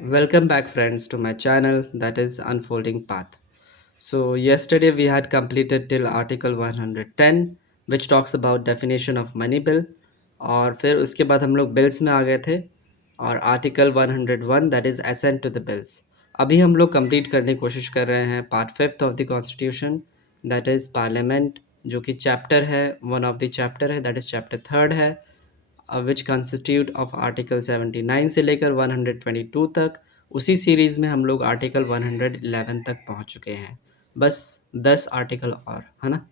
Welcome back, friends, to my channel that is Unfolding Path. So, yesterday we had completed till Article 110, which talks about definition of money bill. और फिर उसके बाद हम लोग bills में आ गए थे और article 101 that is assent to the bills. अभी हम लोग कंप्लीट करने की कोशिश कर रहे हैं part fifth of the constitution that is parliament, जो कि चैप्टर है, वन ऑफ द चैप्टर है, दैट इज़ चैप्टर थर्ड है, विच कंस्टिट्यूट ऑफ आर्टिकल 79 से लेकर 122 तक. उसी सीरीज़ में हम लोग आर्टिकल 111 तक पहुंच चुके हैं. बस 10 आर्टिकल और, है ना.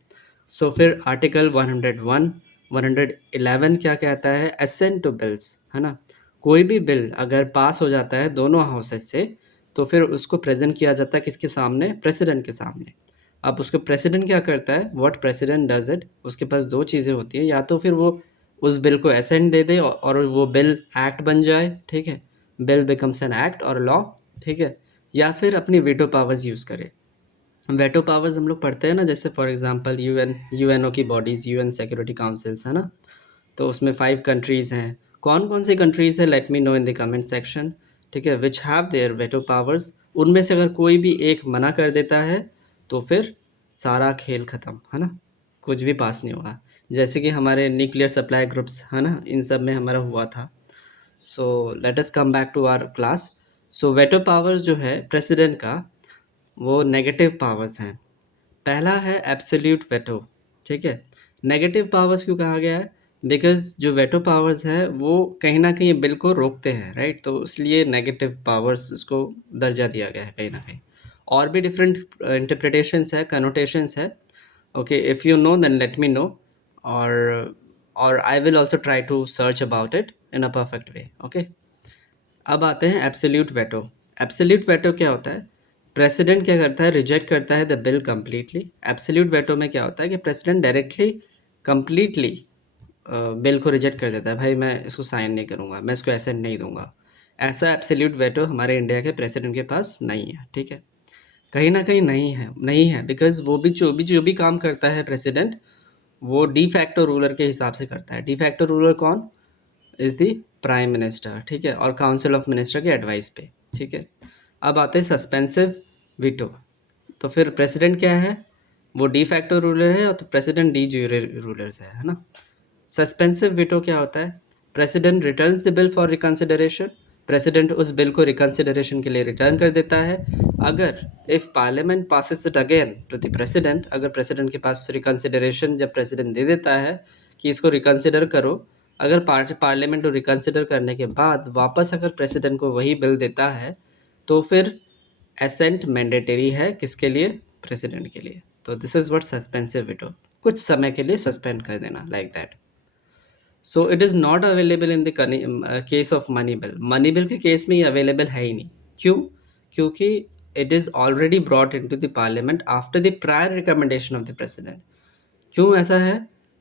सो फिर आर्टिकल 101 111 क्या कहता है? असेंट टू बिल्स, है ना. कोई भी बिल अगर पास हो जाता है दोनों हाउसेस से, तो फिर उसको प्रेजेंट किया जाता है किसके सामने? प्रेसिडेंट के सामने. अब उसको प्रेसिडेंट क्या करता है? व्हाट प्रेसिडेंट डज इट, उसके पास दो चीज़ें होती हैं. या तो फिर वो उस बिल को असेंट दे दे और वो बिल एक्ट बन जाए, ठीक है, बिल बिकम्स एन एक्ट और लॉ, ठीक है. या फिर अपनी वीटो पावर्स यूज़ करे. वेटो पावर्स हम लोग पढ़ते हैं ना, जैसे फॉर एग्जांपल यूएनओ की बॉडीज़, यूएन सिक्योरिटी काउंसिल्स, है ना. तो उसमें 5 कंट्रीज़ हैं. कौन कौन सी कंट्रीज़ है? Late me know in the comment section, ठीक है, which have their veto powers. उनमें से अगर कोई भी एक मना कर देता है तो फिर सारा खेल ख़त्म, है ना. कुछ भी पास नहीं होगा. जैसे कि हमारे न्यूक्लियर सप्लाई ग्रुप्स, है ना, इन सब में हमारा हुआ था. So let us come back to our class. So veto powers जो है प्रेसिडेंट का, वो नेगेटिव पावर्स हैं. पहला है एब्सोल्यूट वेटो, ठीक है. नेगेटिव पावर्स क्यों कहा गया है? बिकॉज़ जो वेटो पावर्स है वो कहीं न कहीं बिल को रोकते हैं, राइट? तो इसलिए नेगेटिव पावर्स इसको दर्जा दिया गया है कहीं न कहीं. और भी डिफरेंट इंटरप्रिटेशंस है, कनोटेशंस है. Okay, if you know then let me know. और I will also try to search about it in a perfect way. Okay. अब आते हैं एब्सोल्यूट वेटो. एब्सोल्यूट वेटो क्या होता है? प्रेसिडेंट क्या करता है? रिजेक्ट करता है the bill completely. Absolute veto में क्या होता है कि प्रेसिडेंट डायरेक्टली कंप्लीटली बिल को रिजेक्ट कर देता है. भाई मैं इसको साइन नहीं करूँगा, मैं इसको एसेंट नहीं दूंगा. ऐसा एब्सोल्यूट वेटो हमारे इंडिया के प्रेसिडेंट के पास नहीं है, ठीक है. कहीं ना कहीं नहीं है बिकॉज वो भी जो भी काम करता है प्रेसिडेंट, वो डी फैक्टो रूलर के हिसाब से करता है. डी फैक्टो रूलर कौन? इज़ दी प्राइम मिनिस्टर, ठीक है, और काउंसिल ऑफ मिनिस्टर के एडवाइस पे, ठीक है. अब आते हैं सस्पेंसिव वीटो. तो फिर प्रेसिडेंट क्या है? वो डी फैक्टो रूलर है और तो प्रेसिडेंट डी ज्यूरे रूलर्स है ना. सस्पेंसिव वीटो क्या होता है? President returns the bill for reconsideration. President उस बिल को रिकंसिडरेशन के लिए रिटर्न कर देता है. अगर if parliament passes it again to the president, अगर प्रेसिडेंट के पास रिकंसिडरेशन जब प्रेसिडेंट दे देता है कि इसको रिकंसिडर करो, अगर पार्लियामेंट को रिकंसिडर करने के बाद वापस अगर प्रेसिडेंट को वही बिल देता है, तो फिर एसेंट मैंडेटरी है किसके लिए? प्रेसिडेंट के लिए. तो this is what suspensive veto. कुछ समय के लिए सस्पेंड कर देना, like that. So it is not available in the case of money bill. Money bill के केस में ये अवेलेबल है ही नहीं. क्यों? क्योंकि it is already brought in to the parliament after the prior recommendation of the president. क्यों ऐसा है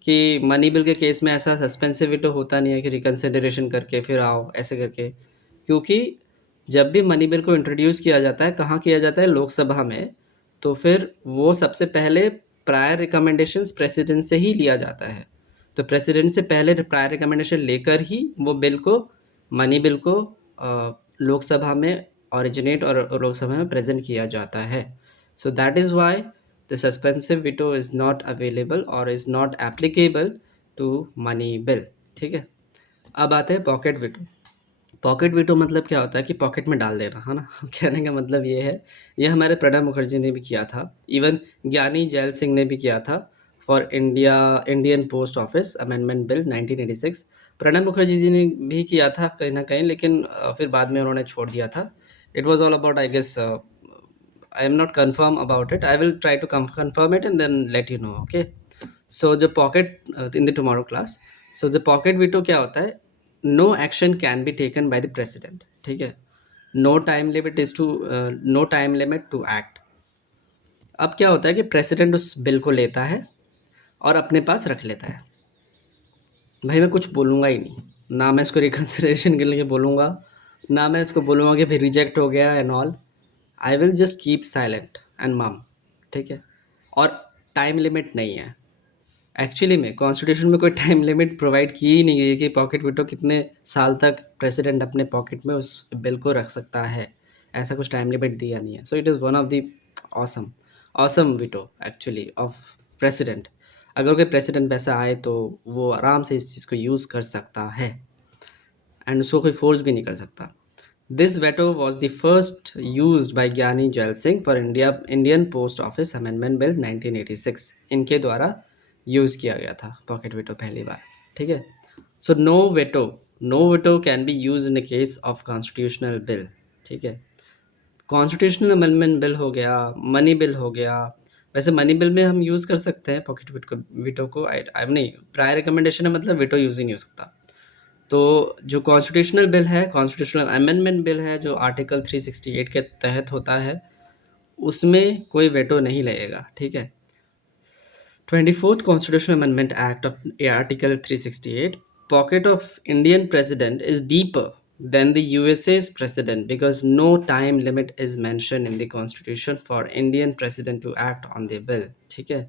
कि मनी बिल के केस में ऐसा सस्पेंसिव वीटो होता नहीं है कि रिकंसिडरेशन करके फिर आओ ऐसे करके? क्योंकि जब भी मनी बिल को इंट्रोड्यूस किया जाता है, कहाँ किया जाता है? लोकसभा में. तो फिर वो सबसे पहले प्रायर रिकमेंडेशंस प्रेसिडेंट से ही लिया जाता है. तो प्रेसिडेंट से पहले प्रायर रिकमेंडेशन लेकर ही वो बिल को, मनी बिल को लोकसभा में ओरिजिनेट और लोकसभा में प्रेजेंट किया जाता है. So that is why the suspensive veto is not available or is not applicable to money bill, ठीक है. अब आते हैं पॉकेट वीटो. पॉकेट वीटो मतलब क्या होता है कि पॉकेट में डाल देना, है ना. कहने का मतलब ये है, ये हमारे प्रणब मुखर्जी ने भी किया था. इवन ज्ञानी जैल सिंह ने भी किया था for Indian post office amendment bill 1986. Pranab Mukherjee ji ने भी किया था कहीं ना कहीं, लेकिन फिर बाद में उन्होंने छोड़ दिया था. It was all about, I guess, I am not confirm about it. I will try to confirm it and then let you know. Okay. So the pocket in the tomorrow class. So the pocket veto क्या होता है? No action can be taken by the president. ठीक है. No time limit is to no time limit to act. अब क्या होता है कि प्रेसिडेंट उस बिल को लेता है और अपने पास रख लेता है. भाई मैं कुछ बोलूँगा ही नहीं. ना मैं इसको रिकंसिडरेशन के लिए बोलूँगा, ना मैं इसको बोलूँगा कि फिर रिजेक्ट हो गया and all. I will just keep silent and मम, ठीक है. और टाइम लिमिट नहीं है. एक्चुअली में कॉन्स्टिट्यूशन में कोई टाइम लिमिट प्रोवाइड की ही नहीं गई है कि पॉकेट वीटो कितने साल तक प्रेसिडेंट अपने पॉकेट में उस बिल को रख सकता है। ऐसा कुछ टाइम लिमिट दिया नहीं है। सो it is one of the awesome awesome veto actually of president. अगर कोई प्रेसिडेंट वैसा आए तो वो आराम से इस चीज़ को यूज़ कर सकता है एंड उसको कोई फोर्स भी नहीं कर सकता। This veto was the first use by Gyani Zail Singh for Indian post office amendment bill 1986। इनके द्वारा यूज़ किया गया था पॉकेट वेटो पहली बार। ठीक है। So no veto can be use in the case of constitutional bill. ठीक है। कॉन्स्टिट्यूशनल अमेंडमेंट बिल हो गया, मनी बिल हो गया। वैसे मनी बिल में हम यूज़ कर सकते हैं पॉकेट वीटो को। आई नहीं, प्रायर रिकमेंडेशन है, मतलब वीटो यूज़ ही नहीं हो सकता। तो जो कॉन्स्टिट्यूशनल बिल है, कॉन्स्टिट्यूशनल अमेंडमेंट बिल है, जो आर्टिकल 368 के तहत होता है, उसमें कोई वेटो नहीं लगेगा। ठीक है। 24th Constitutional Amendment Act of Article 368, pocket of Indian president is deeper than the USA's president because no time limit is mentioned in the constitution for Indian president to act on the bill. ठीक है।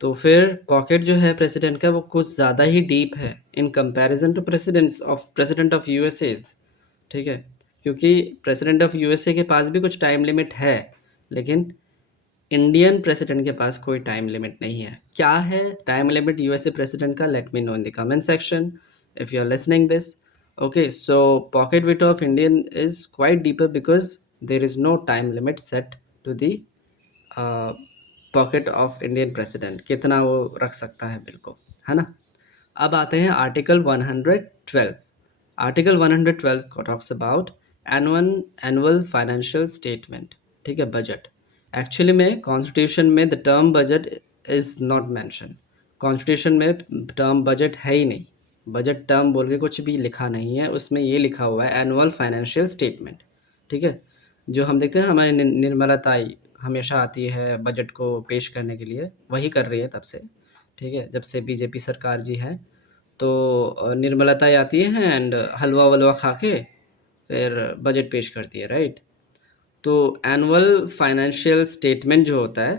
तो फिर pocket जो है president का वो कुछ ज़्यादा ही डीप है in comparison to president of USA's. ठीक है। क्योंकि प्रेसिडेंट ऑफ यूएसए के पास भी कुछ टाइम लिमिट है, लेकिन इंडियन प्रेसिडेंट के पास कोई टाइम लिमिट नहीं है। क्या है टाइम लिमिट यूएसए प्रेसिडेंट का? Let me know in the comment section if you are listening this. Okay, so pocket veto of Indian is quite deeper because there is no time limit set to the pocket of Indian president, कितना वो रख सकता है bill को, है ना। अब आते हैं article 112। Article 112 talks about annual financial statement. ठीक है, बजट। एक्चुअली में कॉन्स्टिट्यूशन में the term budget is not mention. Constitution में टर्म बजट है ही नहीं। बजट टर्म बोल के कुछ भी लिखा नहीं है, उसमें ये लिखा हुआ है एनुअल फाइनेंशियल स्टेटमेंट। ठीक है। जो हम देखते हैं हमारी निर्मला ताई हमेशा आती है बजट को पेश करने के लिए, वही कर रही है तब से। ठीक है, जब से बीजेपी सरकार जी है। तो निर्मला ताई आती हैं एंड हलवा वलवा खा के फिर बजट पेश करती है, राइट। तो एनुअल फाइनेंशियल स्टेटमेंट जो होता है,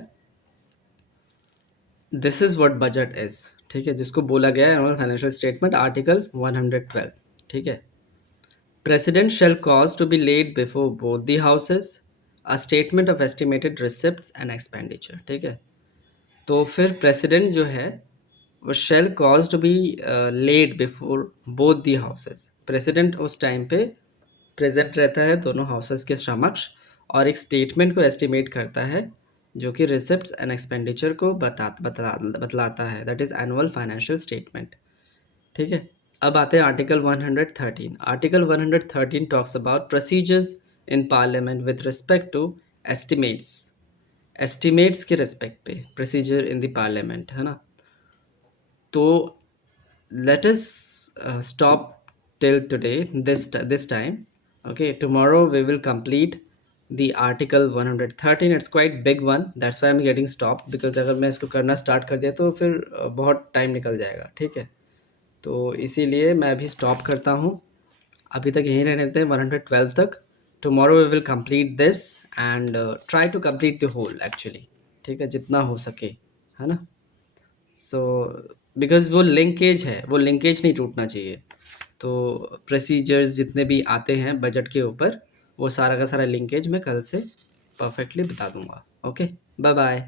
this is what budget is. ठीक है, जिसको बोला गया है एनुअल फाइनेंशियल स्टेटमेंट, आर्टिकल 112। ठीक है। President shall cause to be laid before both the houses a statement of estimated receipts and expenditure. ठीक है। तो फिर प्रेसिडेंट जो है वो shall cause to be laid before both the houses. President उस टाइम पे प्रेजेंट रहता है दोनों हाउसेस के समक्ष और एक स्टेटमेंट को एस्टिमेट करता है जो कि रिसिप्ट्स एंड एक्सपेंडिचर को बतलाता है, that is annual financial statement. ठीक है। अब आते हैं article 113। Article 113 talks about procedures in parliament with respect to estimates. Estimates के रिस्पेक्ट पे प्रोसीजर इन द पार्लियामेंट, है ना। तो let us stop till today this time. Okay, tomorrow we will complete the article 113. It's quite big one, that's why I'm getting stopped, because अगर मैं इसको करना start कर दिया तो फिर बहुत टाइम निकल जाएगा। ठीक है। तो इसीलिए मैं अभी स्टॉप करता हूँ, अभी तक यहीं रहने देते हैं 112 तक। Tomorrow we will complete this and try to complete the whole actually. ठीक है, जितना हो सके, है ना। सो बिकॉज़ वो लिंकेज है, वो लिंकेज नहीं टूटना चाहिए। तो प्रोसीजर्स जितने भी आते हैं बजट के ऊपर, वो सारा का सारा लिंकेज मैं कल से परफेक्टली बता दूंगा। Okay, bye bye.